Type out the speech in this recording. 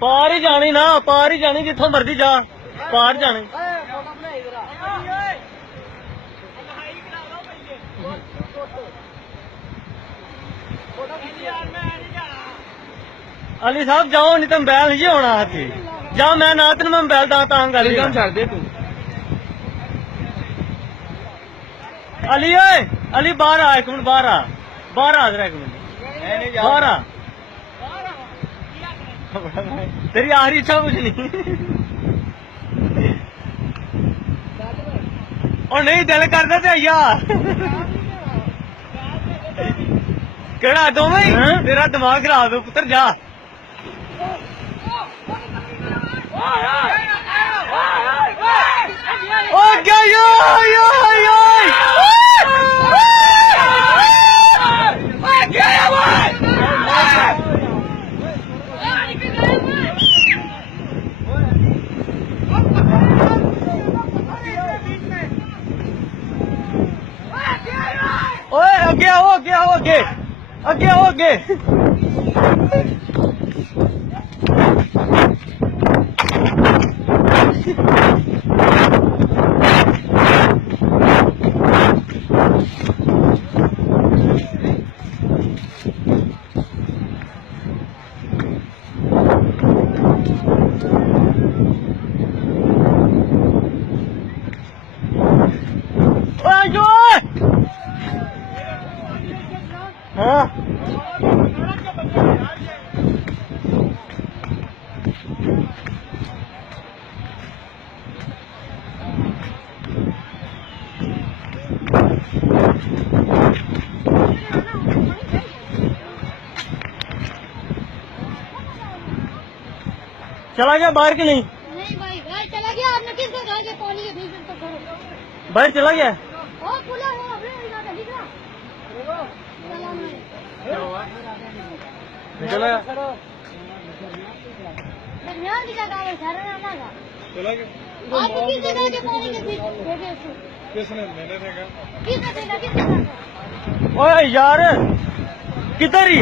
पार ही जानी ना, पार ही जानी, जिथों मर्जी जा, पार जानी। अली साहब जाओ, नहीं तो मोबाइल नहीं होना हाथी। जा मैं ना तेन मैं मोबाइल दा तां गल छड़ दे तू। अली ओए, अली बाहर आ, एक मिनट बाहर आ, बाहर आ जरा एक मिनट, बाहर आ। तेरी आखिरी इच्छा कुछ नहीं। और नहीं दिल करता तो यार केड़ा दो में तेरा दिमाग खराब है पुत्र, जा। ओ क्या यो यो यो ओए अगे आओ, अगे आओ, अगे अगे आओ, अगे। हाँ चला गया बाहर की नहीं? नहीं भाई, भाई चला गया। आपने किसको कहा कि पानी के बीच में तो छोड़ो? बाहर चला गया। ओ खुला हो, अबे इधर दिख रहा। चला नहीं। चला गया। दरमियान की जगह है, सारा नामा का। चला गया। आपने किसको कहा कि पानी के बीच में भेजे उसको? किसने? मैंने देखा। किसने देखा? किसने देखा? ओए यार किधर ही